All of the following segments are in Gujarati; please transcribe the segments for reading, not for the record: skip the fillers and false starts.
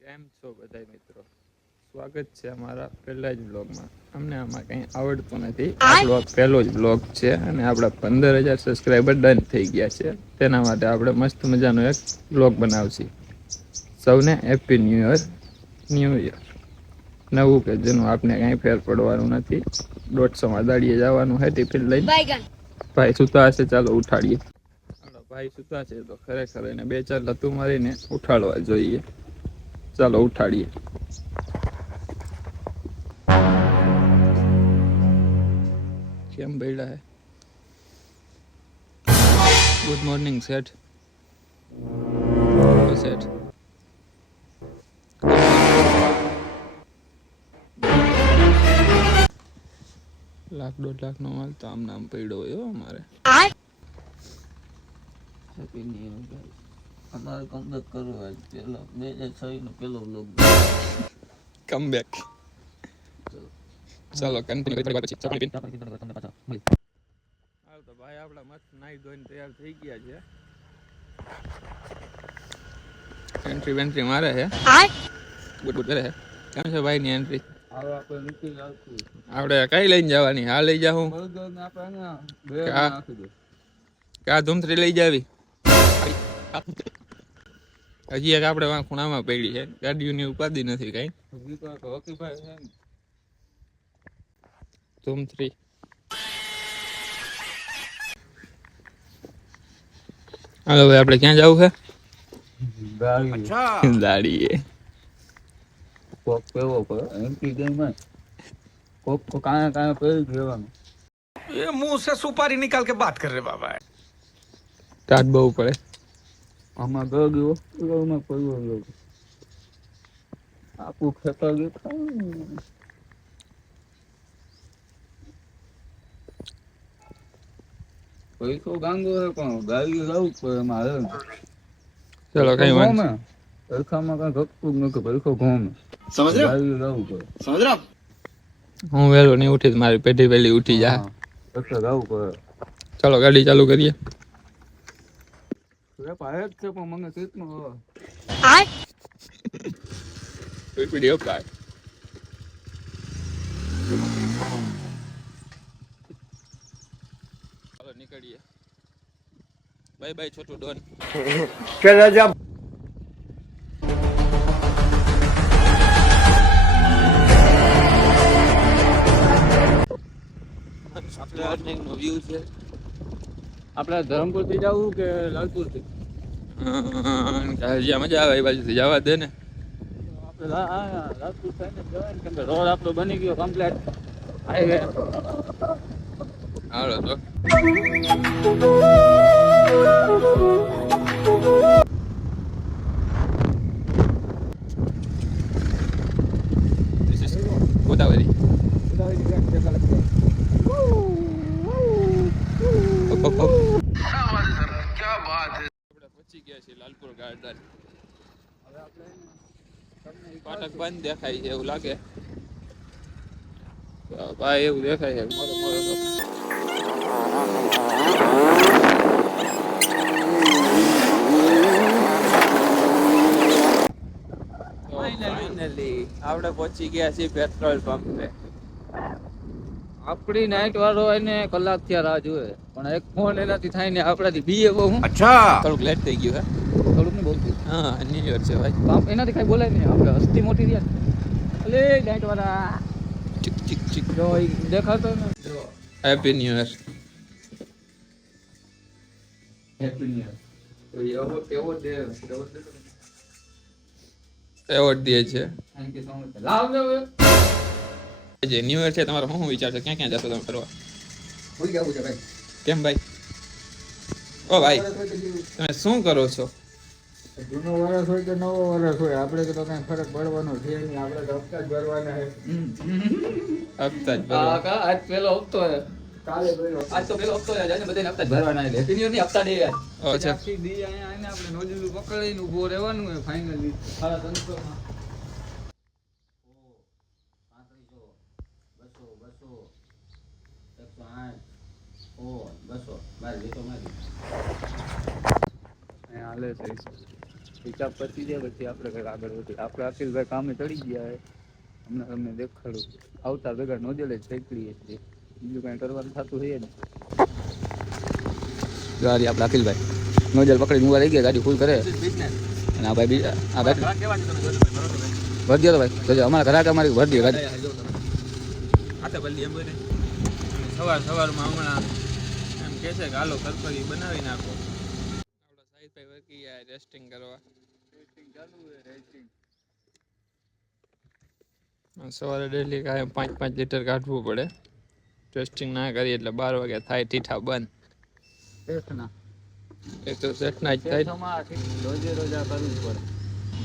કેમ છો બધા મિત્રો? સ્વાગત છે અમારા પહેલા જ બ્લોગમાં. અમને આમાં કંઈ આવડતું નથી. આપણો પહેલો જ બ્લોગ છે અને આપણા 15,000 સબસ્ક્રાઈબર ડન થઈ ગયા છે. તેના માટે આપણે મસ્ત મજાનો એક બ્લોગ બનાવશું. સૌને હેપી ન્યૂ યર. નવું કે જેનું આપને કંઈ ફેર પડવાનું નથી. 150 દાડીએ જવાનું હે ટિફિન લઈને. ભાઈ સુતા હશે, ચાલો ઉઠાડીએ. હાલો, ભાઈ સુતા છે તો ખરેખર એને 2-4 લતું મારીને ઉઠાડવા જોઈએ. ચાલો ઉઠાડીએ. કેમ બેડા હે? ગુડ મોર્નિંગ સેઠ. સેઠ $1.5 લાખ નો માલ તો આમ નામ પડ્યો હોય અમારે. Happy new year. અમારે કમબેક કરવો આજ પેલો 2026 નો પેલો વ્લોગ. કમબેક. ચાલો કન્ટિન્યુ કરી પછી ચપલી પીન. તમને પાછા મળી. હાલ તો ભાઈ આપડા મસ્ત નાઈ ધોઈને તૈયાર થઈ ગયા છે. એન્ટ્રી મારે છે. ગુડ કરે છે. કેમ છે ભાઈ ની એન્ટ્રી? હવે આપણે નીકળી આવશું. આપણે કઈ લઈને જવાની? હા લઈ જાઉં. બળદોને આપણે બે કા નાખી દો. કા ધૂમત્રી લઈ જાવી. હજી એક આપણે વાં ખૂણામાં પડી છે. ગાડીઓની ઉપાધિ નથી કઈ. હોકીભાઈ છે ને ધૂમત્રી. હાલો ભાઈ આપણે ક્યાં જવું છે? દાડીએ. કોક પેવો પર એમપી ગેમમાં કોક કાયા કાયા પેલ દેવાનું. ये मुंह से सुपारी निकाल के बात कर रहे बाबा। ટાટ બહુ પડે. આમાં ગયો એમાં પડ્યો ગયો આપું ખેતર ગયું પૈસો ગાંગો હે પણ ગાડી લાવું પડે એમાં હાલે. ચલો કઈ વાંધો નહીં. સરખામાં કઈ ઘટતું જ નથી. પૈસો ઘઉં समझ रहे हो? ગાડી લાવું પડે. समझ रहे हो आप? હું વહેલો નહીં ઉઠી તો મારી પેઢી વહેલી ઉઠી જા. એટલે લાવું પડે. ચલો ગાડી ચાલુ કરીએ. પાય જ છે પણ મને કેટલું વિડીયો પાય. ચાલો નીકળીએ. બાય બાય છોટું ડોન. चला जा। નો વ્યૂ છે. આપણે ધરમપુર થી જવું કે લાલપુર થી? જ્યાં મજા આવે એ બાજુથી જવા દે ને. આપણે લાલપુર થઈને જવાય ને કેમ કે રોડ આપણો બની ગયો કમ્પ્લીટ હાઈવે. હાલો તો ગોદાવરી. આપણે પહોંચી ગયા છીએ લાલપુર ગાર્ડન. ફાટક બંધ દેખાય છે એવું લાગે. ભાઈ એવું દેખાય છે. મોરો મોરો ફાઇનલી આપણે પહોંચી ગયા છીએ પેટ્રોલ પંપે. આપણી નાઈટ વાળો એને કલાક થયા રાહ જોવે પણ એક ફોન એનાથી થાય ને આપણાથી બીએ બહુ હું अच्छा। થોડુંક લેટ થઈ ગયું હે. થોડુંક નહીં બોલતું હા ન્યુ યર છે ભાઈ. એનાથી કઈ બોલાય નહીં. આપણે હસ્તી મોટી રહ્યા અલે નાઈટ વાળા ચીક ચીક ચીક. જો ઈ દેખાતો ને જો happy new year. Happy new year. તો એવો દે એવોર્ડ દે છે. Thank you so much. લાવ દે જે ન્યુ યર છે તમારો શું વિચાર છે? ક્યાં ક્યાં જશો તમે ફરવા? ભૂલી જવું છે ભાઈ. કેમ ભાઈ? ઓ ભાઈ તમે શું કરો છો? જૂનો વર્ષ હોય કે નવો વર્ષ હોય આપણે તો કઈ ફરક પડવાનો છે નહીં. આપણે તો હપ્તા જ ભરવાના છે. હપ્તા જ ભરવા. આજ પેલો હપ્તો હે. કાલે ભર્યો. આજ તો પેલો હપ્તો હે. જાને બધાને હપ્તા જ ભરવાના છે. હેપી ન્યુ યર ની હપ્તા દે યાર. અચ્છા. આખી દી અહીંયા આવીને આપણે નોજલું પકડીને ઊભો રહેવાનું છે ફાઇનલી. સાડા 300 માં 200 બાર લીટો મારી હાલે છે. હિસાબ પતી જાય પછી આપણે કંઈક આગળ વધીએ. આપણે અખિલભાઈ કામે ચડી ગયા છે. હમણાં તમને દેખાડું. આવતા ભેગા નોજલ જ ફેંકીએ છીએ. બીજું કાંઈ કરવાનું થતું હોય ને. ગાડી આપણે અખિલભાઈ નોજલ પકડીને ઉભા રહી ગયા, ગાડી ફૂલ કરે. અને આ ભાઈ બીજા આ ભાઈ ભરી દો તો ભાઈ જોજો અમારા ઘરાક અમારી ભરી દો ગાડી. સવારમાં હમણાં એમ કહે છે કે હાલો કરકરી બનાવી નાખો. આપણા સાહિદભાઈ વર્કી ગયા રેસ્ટિંગ કરવા. સવારે ડેલી કાંઈ 5-5 લીટર કાઢવું પડે. ટેસ્ટિંગ ના કરીએ એટલે 12 વાગે થાય ઠીઠા બંધ. શેઠના એ તો શેઠના જ થાય. રોજે રોજ આ કરવું જ પડે.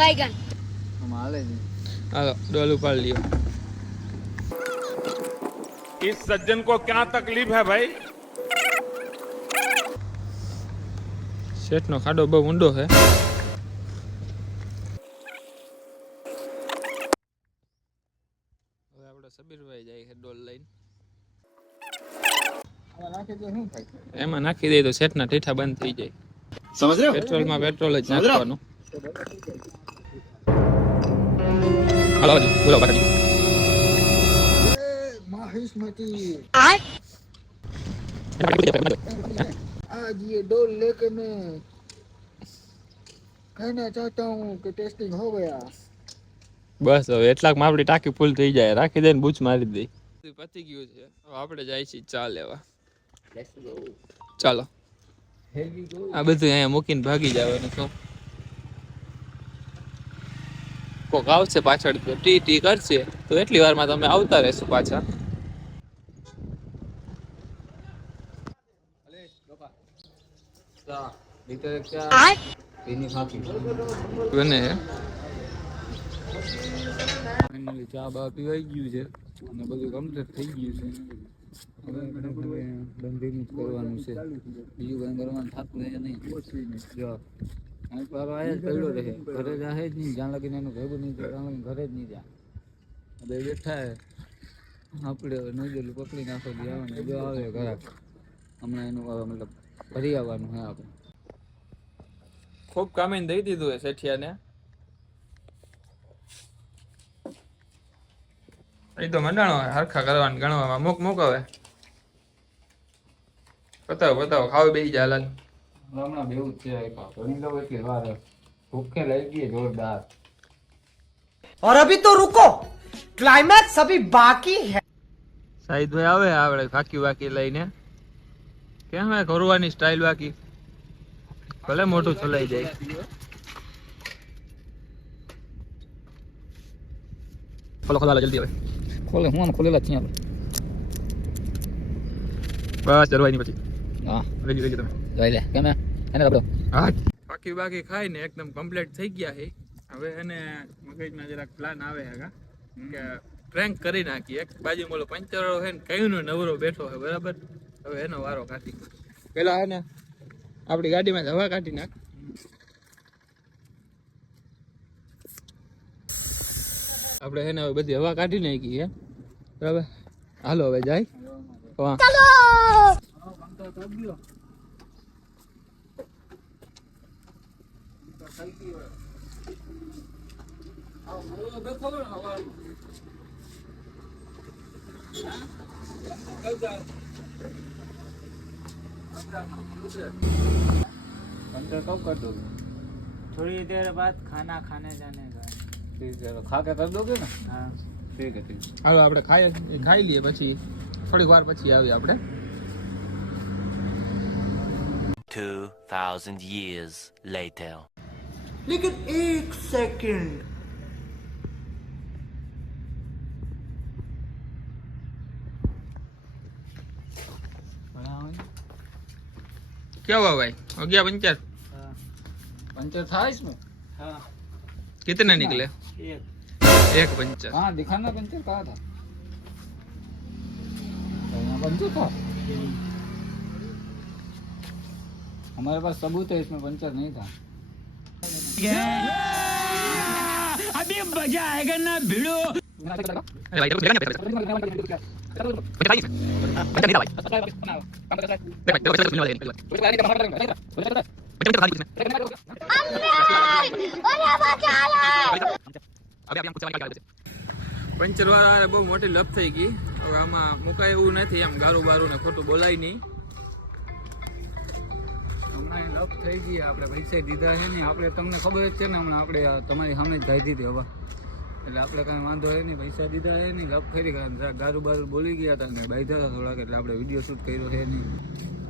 बैगन આમાં હાલે નહીં. હાલો ડોલ ઉપાડ લ્યો. इस सज्जन को क्या तकलीफ है भाई? શેઠનો ખાડો બહુ ઊંડો છે. હવે આપણે સબીરભાઈ જાય છે ડોલ લઈને. આમાં નાખી દે શું થાય? એમાં નાખી દઈએ તો શેઠના ઠીઠા બંધ થઈ જાય. समझ रहे हो? પેટ્રોલમાં પેટ્રોલ જ નાખવાનું. હાલો હજી બોલો બાકી. आज आज ये डोल लेके मैं कहना चाहता हूँ कि टेस्टिंग हो गया. બસ હવે એટલાકમાં આપણી ટાંકી ફૂલ થઈ જાય. રાખી દઈને બૂચ મારી દઈ. પતી ગયું છે. હવે આપણે જાય છીએ ચા લેવા. ચાલો આ બધું અહીંયા મૂકીને ભાગી જવાનું છો. કોક આવશે પાછળ ટી ટી કરશે તો એટલી વારમાં તમે આવતા રહેશો પાછા. आज એની ફાંકી બને ફાઇનલી ચા બા પીવાઈ ગયું છે અને બધું કમ્પ્લીટ થઈ ગયું છે. હવે બંધીનું જ કરવાનું છે. બીજું કંઈ કરવાનું થતું રહે નહીં. જો અહીં પારો આયા જ પડ્યો રહે. ઘરે જાહે જ નહીં. જ્યાં લગીને એનું ભેગું નહીં થાય ત્યાં લગીને ઘરે જ નહીં જાય. બે બેઠા હે. આપણે હવે નોજેલું પકડી નાખો આવવાનું. જો આવે ઘરાક હમણાં એનું હવે મતલબ ભરી આવવાનું હે આપણે. ખૂબ કામીને દઈ દીધું હે શેઠિયાને. એ તો મંડાણો હરખા કરવાનું ગણવામાં મૂક મૂક હવે. બતાવો બતાવો ખાવ બેસી જાય હાલ. હમણાં બેવું જ છે. ઘણી તો એટલી વાર ભૂખે લઈ ગઈ જોરદાર. और अभी तो रुको, क्लाइमैक्स अभी बाकी है. સાહિદભાઈ આવે આપણે ફાકી વાકી લઈને. કેમ હે કરવાની સ્ટાઇલ બાકી ભલે મોટું ચલાઈ જાય. ખોલો ખોલા જલ્દી હવે. ખોલે હું ખોલેલા જ ત્યાં. બસ જરવાઈ પછી હા રેજી રેજી તમે જોઈ લે કેમ એને રબડો. હા બાકી બાકી ખાઈને એકદમ કમ્પ્લીટ થઈ ગયા છે. હવે એને મગજમાં જરાક પ્લાન આવે છે કે પ્રેન્ક કરી નાખીએ. એક બાજુ બોલો પંચરો છે ને કયું નો નવરો બેઠો છે બરાબર. હવે એનો વારો કાઢી પેલા હે ને આપણી ગાડીમાં હવા કાઢી નાખ. આપણે હે ને હવે બધી હવા કાઢી નાખી હે બરાબર. હાલો હવે જાય. વાહ अंदर कब कर दोगे? थोड़ी देर बाद खाना खाने जाने का. ठीक है खा के कर दोगे ना. हाँ. ठीक है ठीक है. હાલો આપણે ખાઈ લઈએ પછી થોડીક વાર પછી આવીએ આપણે. 2000 years later. लेकिन एक सेकंड. क्या हुआ भाई हो गया पंचर? हाँ. पंचर था इसमें? हाँ. कितने निकले? एक. एक पंचर. कहाँ दिखाना पंचर कहाँ था? यहाँ पंचर था. हमारे पास सबूत है इसमें पंचर नहीं था. अभी मजा आएगा ना भिड़ो. अरे भाई तेरे को लेगा नहीं बताइए पंचर नहीं था भाई. देख भाई तेरे को चलने वाले हैं. પંચર વાળા બહુ મોટી લપ થઈ ગઈ. હવે આમાં મુકાય એવું નથી, એમ ગારું બારું ને ખોટું બોલાય નહીં. હમણાં લપ થઈ ગઈ, આપણે પૈસા દીધા છે ને, આપણે તમને ખબર જ છે ને, હમણાં આપણે તમારી સામે જ ગાઈ દીધી હવા, એટલે આપણે કાંઈ વાંધો હોય નહીં, પૈસા દીધા છે નહીં, લપ ખરી કારણ ગારું બારું બોલી ગયા હતા ને બાંધ્યા હતા થોડાક, એટલે આપણે વિડીયો શૂટ કર્યો છે નહીં.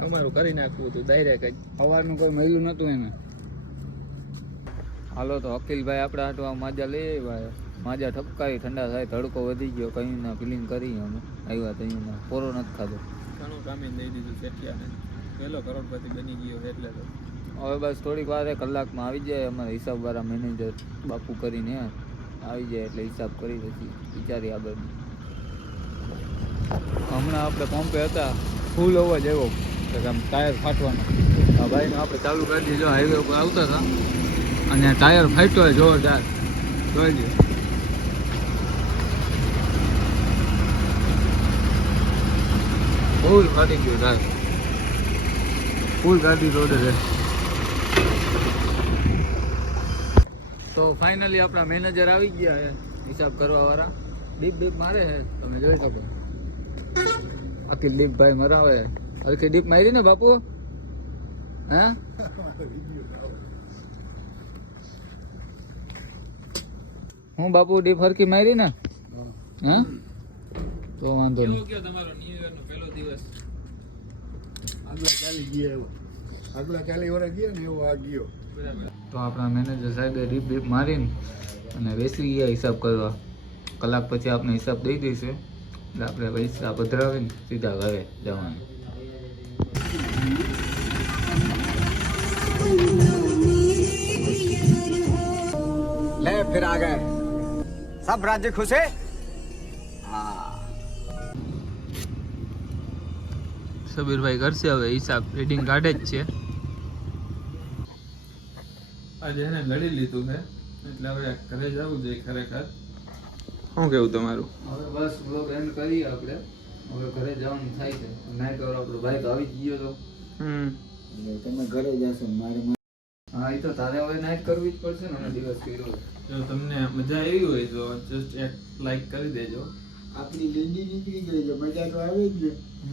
અમારું કરી નાખવું હતું ડાયરેક્ટ જ. સવારનું કોઈ મળ્યું નહોતું એને. હાલો તો અકિલભાઈ આપણે હાટવા માજા લઈ આવ્યા, માજા ઠપકારી ઠંડા થાય, તડકો વધી ગયો, કઈ ના ફિલિંગ કરી અમે આવ્યા તો અહીંયા પોરો નથી ખાધો. ઘણું કામી દઈ દીધું સેઠિયાને, પહેલો કરોડપતિ બની ગયો એટલે તો. હવે બસ થોડીક વાર કલાકમાં આવી જાય, અમારા હિસાબવાળા મેનેજર બાપુ કરીને આવી જાય એટલે હિસાબ કરી પછી વિચારી આગળ. હમણાં આપણે પંપે હતા, ફૂલ અવાજ આવ્યો કે આમ ટાયર ફાટવાનો. આ ભાઈને આપણે ચાલુ કરી દીધો, હાઈવે ઉપર આવતા હતા અને ટાયર ફાટ્યો જોરદાર, જોઈ લો. ફૂલ ફાટી ગયું ટાયર, ફૂલ ગાડી રોડે છે. તો ફાઇનલી આપણા મેનેજર આવી ગયા છે હિસાબ કરવા વાળા, ડીપ ડીપ મારે છે, તમે જોઈ શકો. આખી ડીપ ભાઈ મરાવે, આખી ડીપ મારી ને બાપુ, હે હું બાપુ ડીપ હરકી મારી ને, હે તો વાંધો નહીં. કેવો ગયો તમારો ન્યુ યર નો પહેલો દિવસ? આગલા ચાલી વર્ષ ગયા ને એવો આ ગયો. તો આપણા મેનેજર સાહેબે ડીપ ડીપ મારીને અને બેસી ગયા હિસાબ કરવા. કલાક પછી આપણે હિસાબ દઈ દઈશું એટલે આપણે પૈસા પધરાવીને સીધા ઘરે જવાનું. ले फिर आ गए सब राज्य खुश है સબીરભાઈ કરશે હવે હિસાબ, રીડિંગ કાઢે જ છે. આજે એને લડી લીધું છે એટલે હવે ઘરે જવું જોઈએ ખરેખર. શું કેવું તમારું? હવે બસ બ્લોગ એન્ડ કરીએ આપણે, હવે ઘરે જવાનું થાય છે. નાઈટ વાળો આપણો ભાઈ તો આવી જ ગયો તો, એટલે તમે ઘરે જશો મારે. હા એ તો તારે હવે નાઈટ કરવી જ પડશે ને, દિવસ કર્યો. જો તમને મજા આવી હોય તો જસ્ટ એક લાઈક કરી દેજો. આપણી લેડી નીકળી ગઈ છે, મજા તો આવે જ ને.